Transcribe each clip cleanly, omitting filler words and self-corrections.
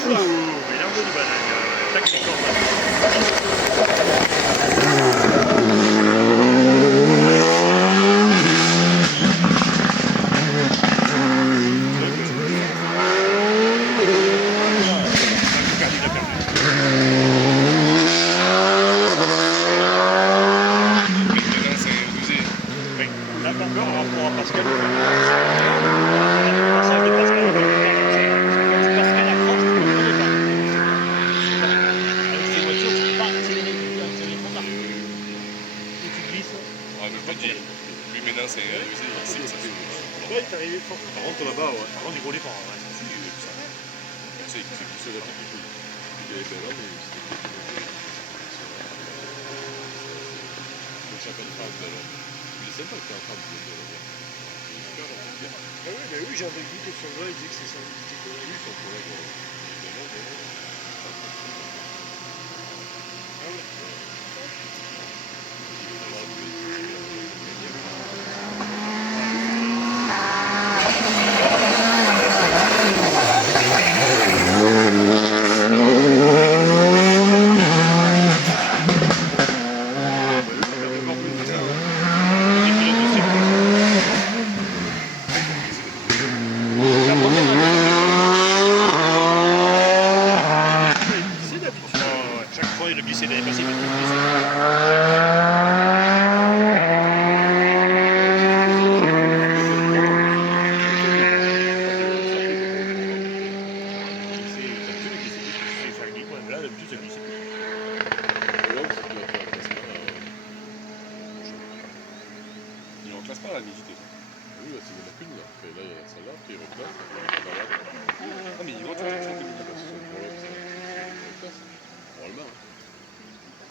Ouh, mais il a un peu du banane. Tac, les cordes. Par contre là-bas, ouais. Par contre, il roulait fort. Ouais. C'est poussé la petite couille. Il est là, mais le champion de France, là. Il est sympa le champion de France. Ah oui, mais oui, j'avais vu que son gars, il disait que c'est ça. Oui, son collègue. Ah oui.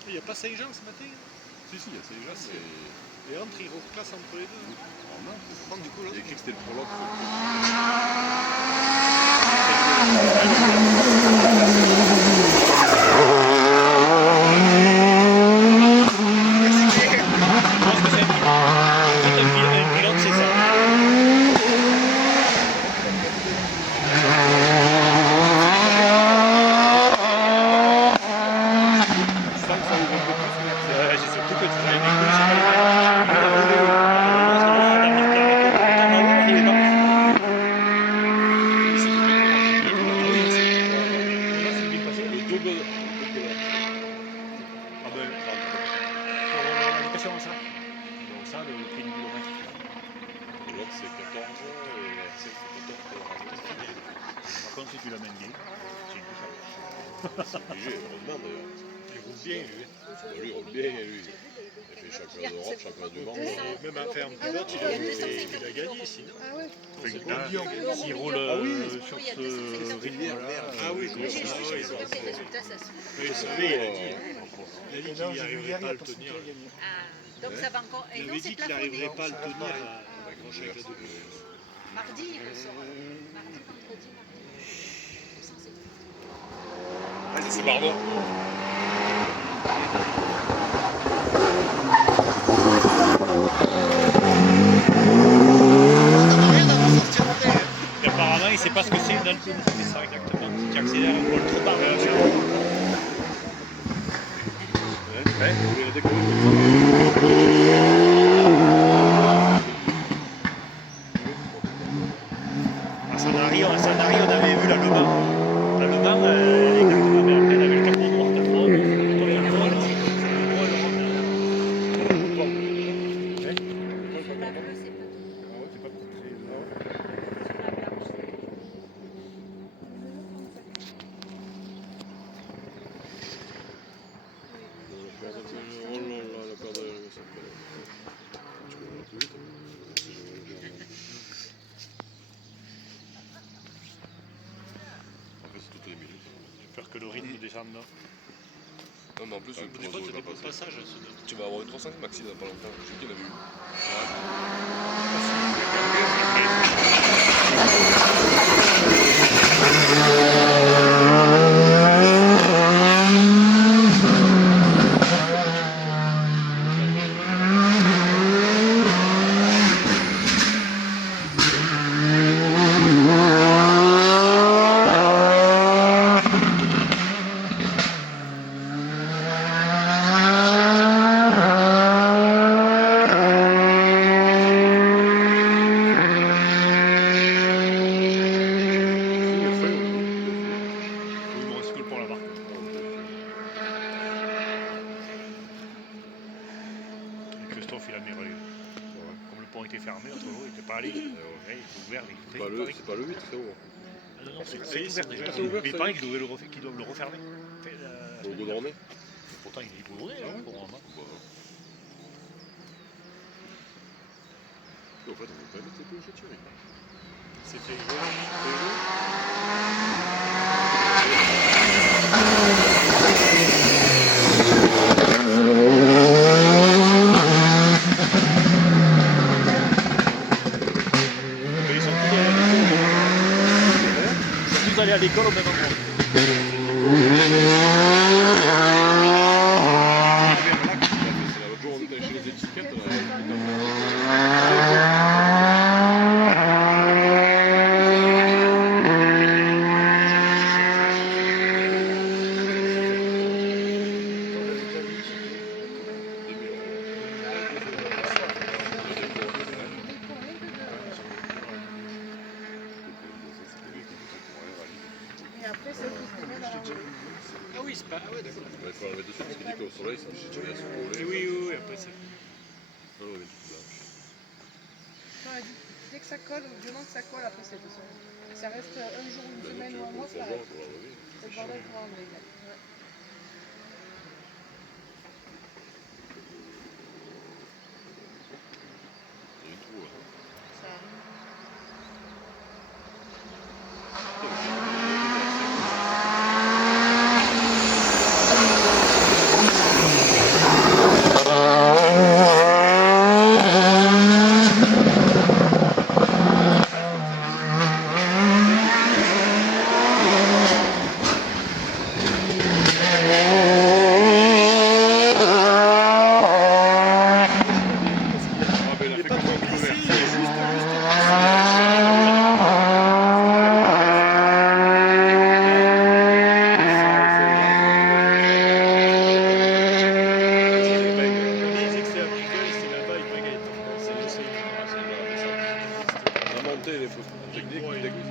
Il n'y a pas Saint-Jean ce matin? Si, il y a Saint-Jean. Et entre, ils reclassent entre les deux. Normalement. Du coup, là, il y a écrit que c'était le prologue. Si tu l'amènes bien, c'est une C'est obligé, heureusement d'ailleurs. Il roule bien, lui. Lui, il roule bien, lui. Il fait championnat d'Europe, championnat du monde. Même en ferme pilote, il a gagné, sinon. Ah ouais. S'il roule sur ce rythme-là. Ah oui, J'ai juste les résultats, ça se fait. Vous savez, il a dit qu'il n'arriverait pas à le tenir. Ah, donc ça va encore. Et Il non, avait c'est dit qu'il plafonné. n'arriverait pas à le tenir à Grand-Château. Mardi, il ressort. Mardi, vendredi, mardi. Ça, c'est tout. Allez, c'est Barbon. Et apparemment, il ne sait pas ce que c'est une alpine. C'est ça exactement. Tu accélères un peu trop tard. À Sanary, on avait vu la Le Mans. La Le Mans, exactement, mais après, elle avait le capot noir de front. La bleue, c'est pas tout. J'espère que le rythme descende là. Non, mais en plus, Des fois, tu as des bons passages à ce tu vas avoir une 300 maxi dans pas longtemps. Je sais qu'il y en avait eu. ouvert. C'est pas le 8, c'est haut. Non, non, c'est c'est ouvert. ouvert, Mais c'est ouvert, il ça paraît y est. qu'ils doivent le refermer. Au goudronné. Pourtant, il est goudronné, hein, pour un moment. Bah. En fait, on peut pas mettre les peluches de Thierry. C'est fait jouer. Ils sont tous allés à l'école au même endroit. C'est l'autre jour, on était chez les étiquettes. Et après, c'est tout ce qu'on met dans la rue. Ah oui, c'est pas. Ah ouais, d'accord. Il faut enlever dessus parce qu'il dit qu'au soleil, ça se tire sur le Oui, après c'est. Non, non, mais tout blanche. Non, elle dit, dès que ça colle, du moment que ça colle, après c'est tout ça. Ça reste un jour, une semaine ou un mois, ça reste. C'est le bordel pour enlever. Ouais. Il y a une trou là. Ça arrive.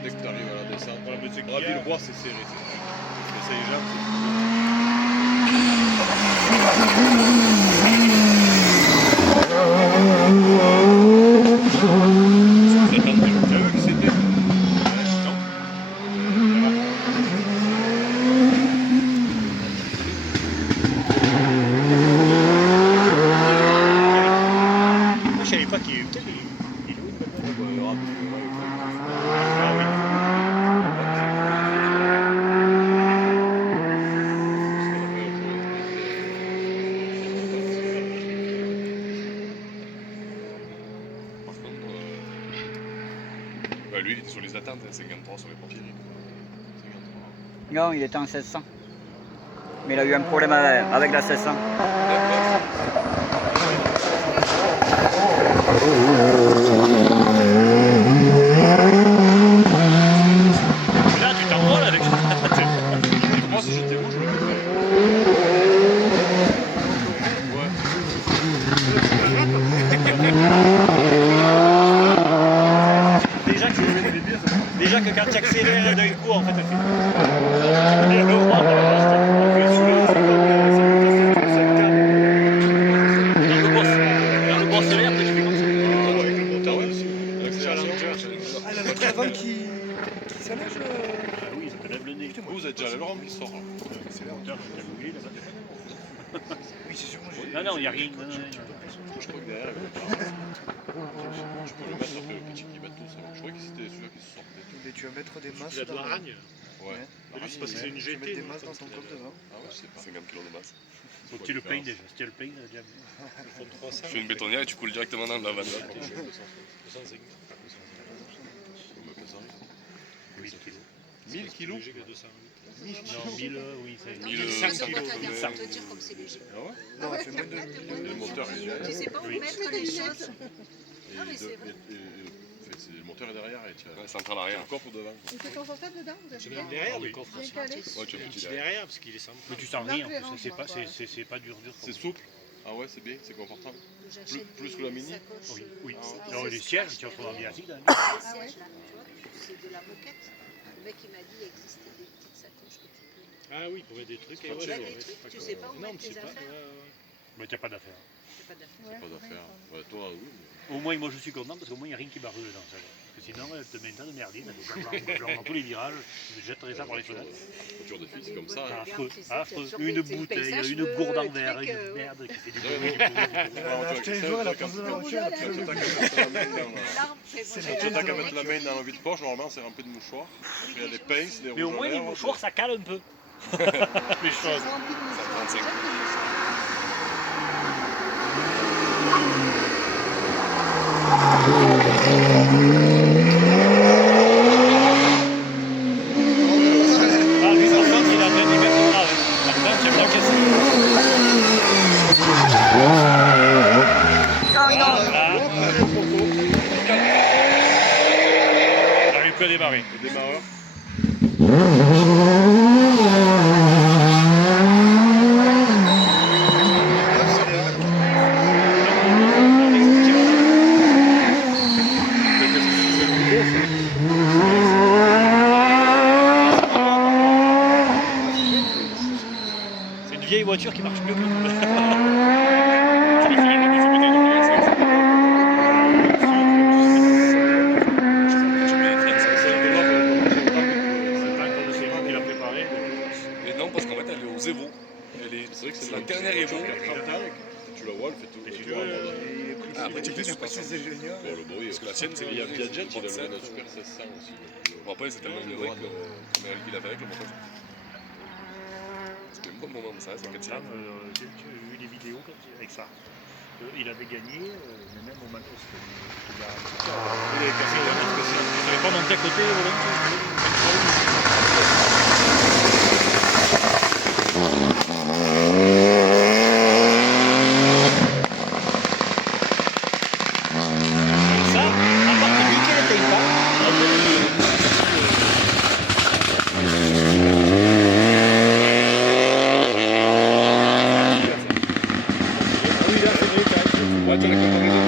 Dès que tu arrives à la descente, Ouais, mais c'est à qu'il y a- Villebois, c'est serré. C'est les jambes, c'est t'as vu qui c'était? Moi, je savais pas qu'il est. Peut-être il est où Ah oui. Par contre, bah lui il était sur les attentes, hein, 53 sur les papiers. 53. Non, il était en 1600. Mais il a eu un problème avec la 1600. Là, tu t'envoles avec ça. Moi si j'étais vous, je le mettrais. Déjà que quand tu accélères d'un coup, en fait, tu dans le boss vert, tu fais comme ça. Avec le moteur dessus. Ah, la lettre avant qui s'allège. Ah oui, ça te lève le nez. Vous êtes déjà allé le rond qui sort là. C'est l'auteur, je t'ai oublié là-bas. Oui, c'est sûr. Moi, Non, il n'y a rien. Non, Je crois que derrière, il y avait pas. Tu peux le mettre après le petit qui met tout ça. Je croyais que c'était celui-là qui se sortait. mais tu vas mettre des masses. Il a de dans- l'aragne. Ouais. Lui, c'est parce que c'est une Tu vas mettre GT. des masses dans ton coffre dedans. Ah ouais, je sais pas. 50 kg de masse. Faut que tu le payes déjà. Si tu le payes, déjà. Tu fais une bétonnière et tu coules directement dans la vanne. Oui, le kilo. 1000 kilos. Non, 1000, oui, c'est 1000, 5 Ça kilos. va te dire, Ça. te dire comme c'est léger. Ah ouais. Non, elle fait moins de Et le moteur il est Tu sais pas où Oui. mettre les choses. Et Ah, mais c'est vrai. le moteur est derrière et tu as central arrière. le coffre devant. Il fait confortable dedans, vous avez bien Derrière, le coffre bien aussi. calé. Ouais, tu as un petit derrière. Derrière, parce qu'il est sans. Mais tu sens rien, en plus. C'est pas dur. C'est souple. Ah ouais, c'est bien, c'est confortable. J'achète plus des que la Mini. sacoches, Oui, oui. c'est Non, qui les se sièges, scratchent tu retrouves en derrière. biatique. Les sièges, là, tu vois, c'est de la moquette. Le mec, il m'a dit il existait des petites sacoches que tu peux. Ah oui, pour mettre des trucs. Il y a des trucs, tu sais pas où mettre tes affaires. Mais t'as pas d'affaires. C'est pas d'affaire. Ouais, Pas d'affaire. ouais, Ouais, toi, oui. Au moins, moi je suis content parce qu'au moins il n'y a rien qui barre dedans. Ça va. Parce que sinon, elle te met un tas de merdier, ça fait blanc dans tous les virages, je jetterais ça par les fenêtres. Voiture de fille, c'est comme ça. Hein. Affreux, tu sais, t'as affreux. toujours Une des bouteille, paysages une gourde en bleus, verre, trucs, une ouais. merde qui fait du Ouais, bruit. ouais. Acheter un jour, elle a posé dans la voiture, elle a Quand plus tu de attaques à mettre la main dans L'arbre, c'est C'est moi, les j'ai- quand tu attaques à mettre la main dans le vide-poche, normalement c'est rempli de mouchoirs. Il y a des pinces, des Mais au rouges à moins, les lèvres, mouchoirs, ça cale un peu. Les C'est choses. rempli de mouchoirs. 35. J'aime les mouchoirs. Ah, lui, par contre, il a bien d'y mettre grave. Martin, tu aimes l'encaisser. J'arrive plus à démarrer. Le démarreur. C'est une vieille voiture qui marche mieux que nous. Tu lui fais les roues, il faut peut-être dans le sens. Tu mets les freins, c'est un peu là, C'est pas comme c'est moi qui l'a préparé. Et non, parce qu'en fait, elle est au zéro. C'est vrai que c'est la dernière évo. Tu la vois, elle fait tout. Et tu tu vois, veux, en mode- Après, tu dis, après, c'est ingénieur. Bon, le bruit, parce que la sienne, c'est il y a Piaget, il a le Super 1600 aussi. Bon, après, c'est tellement une vraie comme elle qu'il avait avec le moteur. C'était un bon moment de ça, c'est quand Sam, j'ai vu des vidéos avec ça. Il avait gagné, mais même au matos. Il avait cassé le spécial. Vous n'avez pas monté à côté, ça, à part que lui qui n'était pas, Ouais, tu as la comparaison.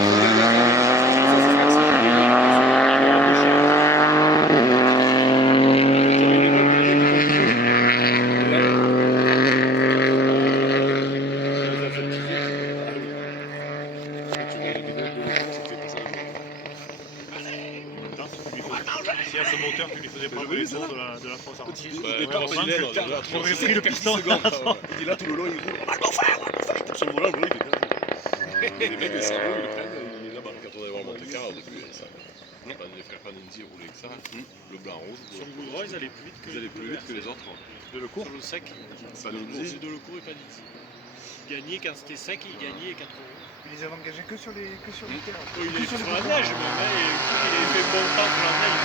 si à ce moteur tu lui faisais pas les tours de la France avant. Ouais, Heureusement il est que là, déjà, j'aurais pris le piston. Il est là tout le long, il roule. On va le faire, il tape sur le volant, le volant, il fait bien. Les mecs, les cerveaux, ils le prennent, il est là-bas. Quand on allait voir Monte-Carlo au début, ça. Les frères Panenzi roulaient avec ça, le blanc-rouge. Sur le goudron, ils allaient plus vite que Ils allaient plus vite que les autres. de le cours. Sur le sec, Panenzi. c'est de le cours et pas d'Inzi. Gagner quand c'était sec, il gagnait 4 euros. Ils les avaient engagés que sur les terrains. Oh, il est sur la neige, même. Hein, et il avait fait bon temps sur la neige.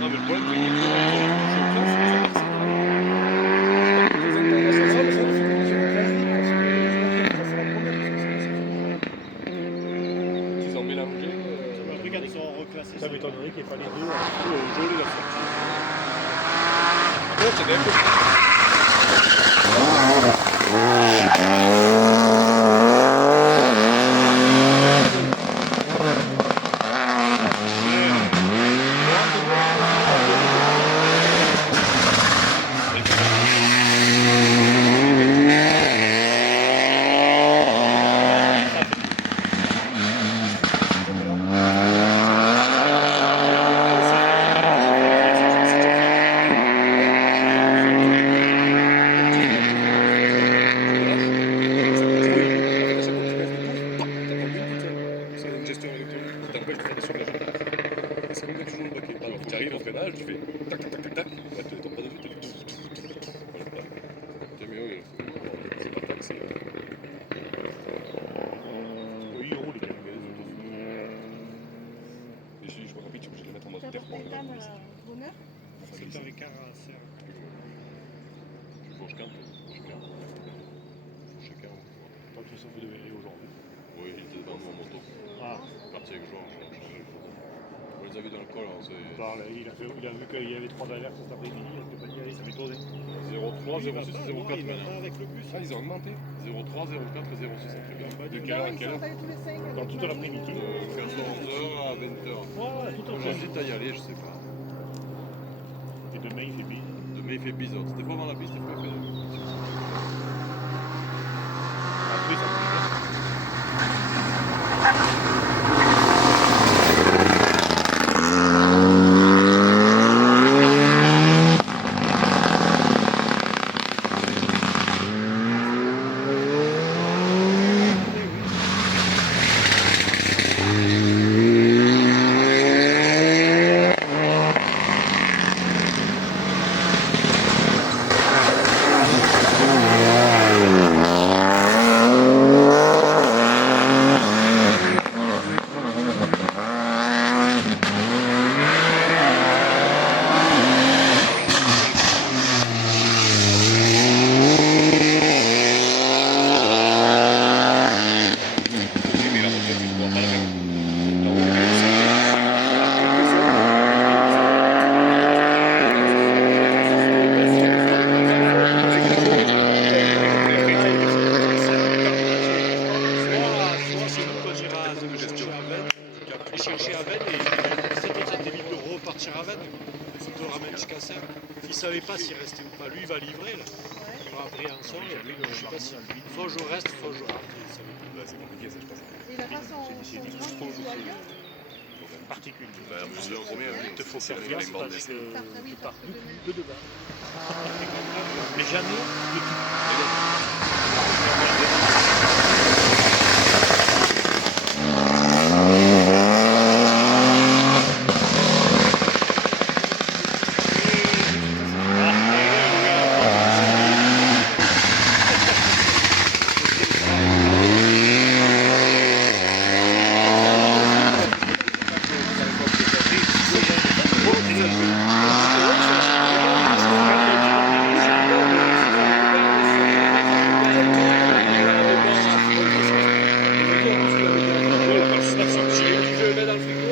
Non, mais le problème, c'est que ils ont mélangé. Après, quand ils sont reclassés, Ça m'étonnerait qu'il n'y ait pas les deux. Joli la sortie. Après, c'est un peu. 7 h 15 à Serre. Chacun. Chacun. De toute façon, vous devez aller aujourd'hui. Oui, il était devant mon moto. Ah, Parti avec Georges, on a changé le photo. On les a vus dans le col, hein, c'est bah, là, il a vu qu'il y avait 3 alertes cet après-midi, il n'a pas dit, allez, ça fait tourner. 03, 06, Il va pas, 04 il va maintenant. pas avec le bus. Ah, ils ont augmenté 03, 04 et 06 après-midi. De quelle heure à Ils quelle sont heure allés tous les 5. Dans toute l'après-midi. De 14h à 20h. Ouais, tout Moi en j'hésite à y aller, je sais pas. Et demain, il fait bise. Demain il fait bisote. Des fois avant la piste, des fois il fait. Après, ça peut chercher à Vennes et peut-être des livres de repartir à Vennes. Il te ramène jusqu'à Serre. Il ne savait pas s'il restait ou pas. Lui, il va livrer là. Il va après un sort et après, je sais pas si. Soit je reste, soit je rentre. Il savait pas. C'est compliqué ça, je pense. Il n'a pas son grand qui joue ailleurs. particulier. Bah, à mesure combien Il te faut faire servir gaffe les bandes parce que oui, tu pars parce que que de bas. Mais jamais de tout.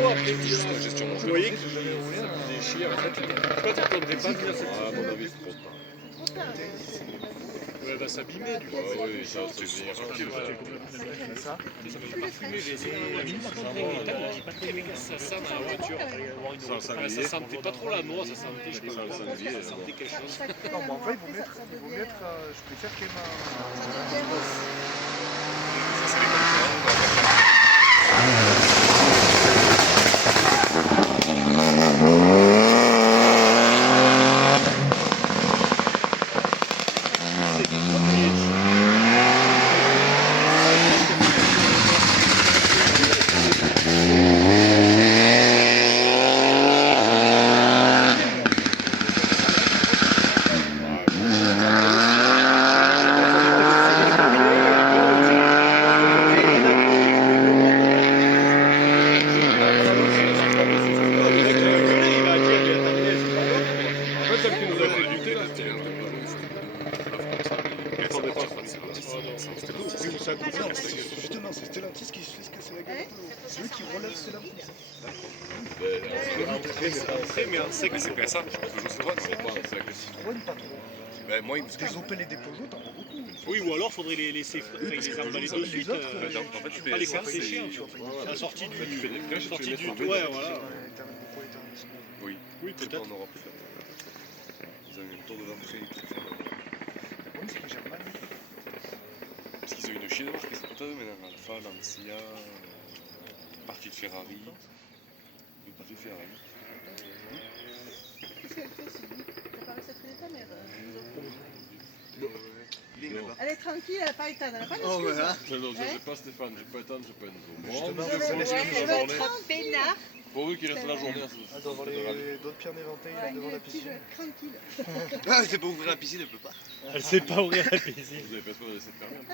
Vous voyez que ça faisait chier en fait. Pourquoi tu t'attendais pas bien cette Ah, à mon avis, c'est trop tard. C'est trop tard. Elle va s'abîmer du coup. Ah oui, ça, c'est général. Ça. Ça va pas fumer les ça sent dans la voiture. Ça sentait pas trop la noix, ça sentait, je sais pas, ça sentait quelque chose. Non, mais en fait, il vaut mieux être. Je préfère quand même Ça, c'est les concurrents. Justement, c'est Stellantis qui se fait se casser la gueule. C'est eux qui relèvent Stellantis. Mais en sec, C'est pas ça, je pense que je sais pas, c'est pas ça. Citroën, pas trop. Ben, moi, il me Des Opel et des Peugeot, t'en as beaucoup. oui, ou alors faudrait les laisser les emballer de suite. En fait, tu Pas les fais faire sécher. À la sortie du. tu fais des flèches, tu Sortie les du. mets sur Ouais, voilà. Oui, Oui, peut-être. en Europe. Ils ont un taux de vente très faible. Parce qu'ils ont une chienne de marque, c'est pas eux maintenant. Alfa, Lancia, partie de Ferrari. Une partie de Ferrari. Qu'est-ce qu'elle fait, Sylvie T'as pas réussi à traîner ta mère Elle est tranquille, elle n'a pas éteint, elle n'a pas d'excuses. Non, je sais pas Stéphane, j'ai pas éteint, j'ai pas Enzo. Justement, Elle va être peinard. Pourvu qu'il reste la journée. Ah, devant les d'autres pierres d'éventail là devant la piscine. Tranquille. Ah, c'est pour ouvrir la piscine, elle peut pas. Elle sait pas ouvrir la piscine. Vous avez pas peur de laisser fermer un peu.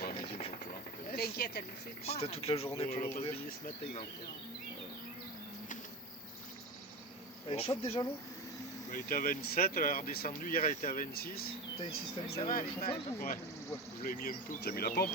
On va midi, une championnat. T'inquiète, elle nous fait Si croire. t'as toute la journée pour l'ouvrir. ce matin. Elle chope déjà l'eau. Elle était à 27, elle est redescendue. Hier, elle était à 26. T'as un système Mais ça va, elle est pas- chauffage ou- Ouais. Je l'ai mis un peu. Tu as mis la pompe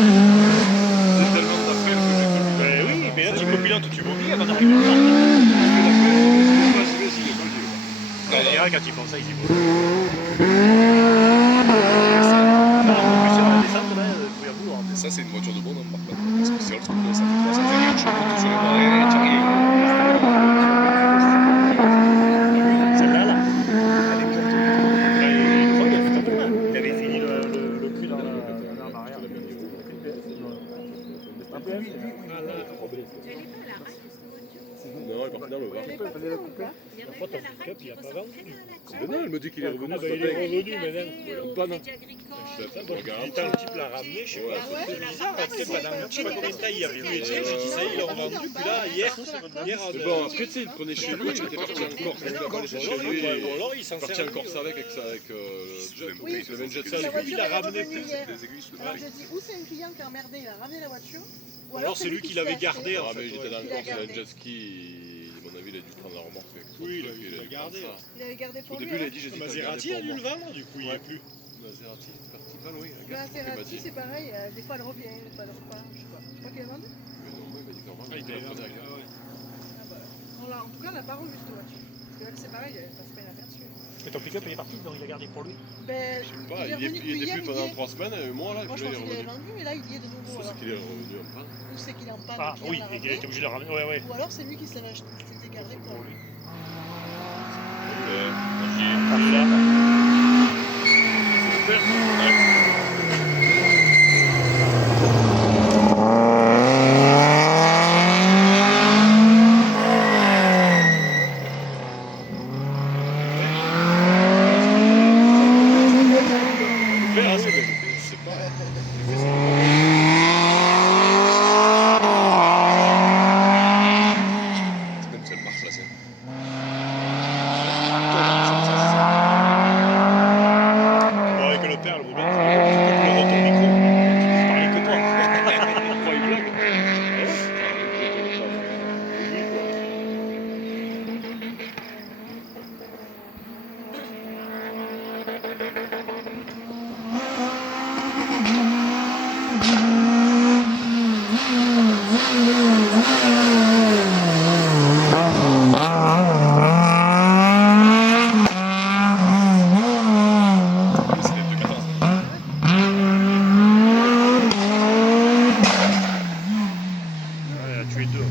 C'est tellement d'appels que j'ai connu. Ben oui, mais là tu copilotes, tu mobiles avant d'arriver à ça. Et là, quand ils font ça, ils y vont. En plus, sur la descente, là, faut y en vouloir. Ça, c'est une voiture de bon homme, par contre. Parce que c'est old school, ça fait 350 chevaux sur les marais, tu rien. Celle-là, là. Une fois, il a fait un peu mal. Il avait fini le cul dans la marée. Non, il est parti dans le Var. Elle est partie dans le Var. La fois, ton pick-up, il a pas vendu. Ben non, elle me dit qu'il est revenu. Ah, bah, il est revenu maintenant. Pas non. Putain, le type l'a ramené, je sais pas. Ah ouais. C'est bizarre, parce que pendant je sais pas combien de temps il avait vu été. Je dis ça, ils l'ont vendu. Puis là, hier, Mais bon, après, tu sais, il le prenait chez lui, il était parti en Corse. Il était pas laissé chez lui. ou alors il s'en Parti sert. en Corse avec le jet. Oui. Le même jet La ça. voiture il a est ramené revenue hier. Les aiguilles sous le Alors marais. j'ai dit, ou c'est un client qui a emmerdé, il a ramené la voiture. Ou Alors c'est lui qui l'avait gardé en Ah, mais fait. il était dans Il le a Corse, il a un gardé. jet ski. À mon avis, il a dû prendre la remorque avec son Oui, truc, il a l'a dû gardé. prendre ça. Il avait gardé Au pour lui. début, il a hein. dit j'ai dit Maserati a dû le vendre, du coup il n'y a plus. Maserati, c'est parti pas loin. La Regarde, il m'a Maserati, dit. c'est pareil, des fois elle revient, des fois elle repart, je sais pas. Je crois qu'elle est vendue. Mais non, moi, il m'a dit normal. Ah, il t'avait vendu. Regarde. Ah bah, en tout cas, on n'a pas revu cette voiture. Parce que là, c'est pareil, elle passe pas inaperçue. Mais ton pick-up, il est parti, donc il a gardé pour lui. Ben, Je sais pas, il est il revenu était hier, plus il pendant y est. 3 semaines, un mois là, Moi, puis je là, il pense est qu'il est revenu. vendu, mais là, il y est de nouveau. Sauf Alors. qu'il est revenu en panne. Ou c'est qu'il est en panne. Ah le client oui, l'a et qu'il ramené. était obligé de le ramener. Ouais, ouais. Ou alors c'est lui qui s'était gardé pour lui. Je sais pas. C'est même si elle marche la scène. Bon, avec le père, le problème, c'est que tu peux plus retourner au micro. Tu peux parler que toi. Pourquoi il blague C'était de 14. Ouais, elle a tué deux.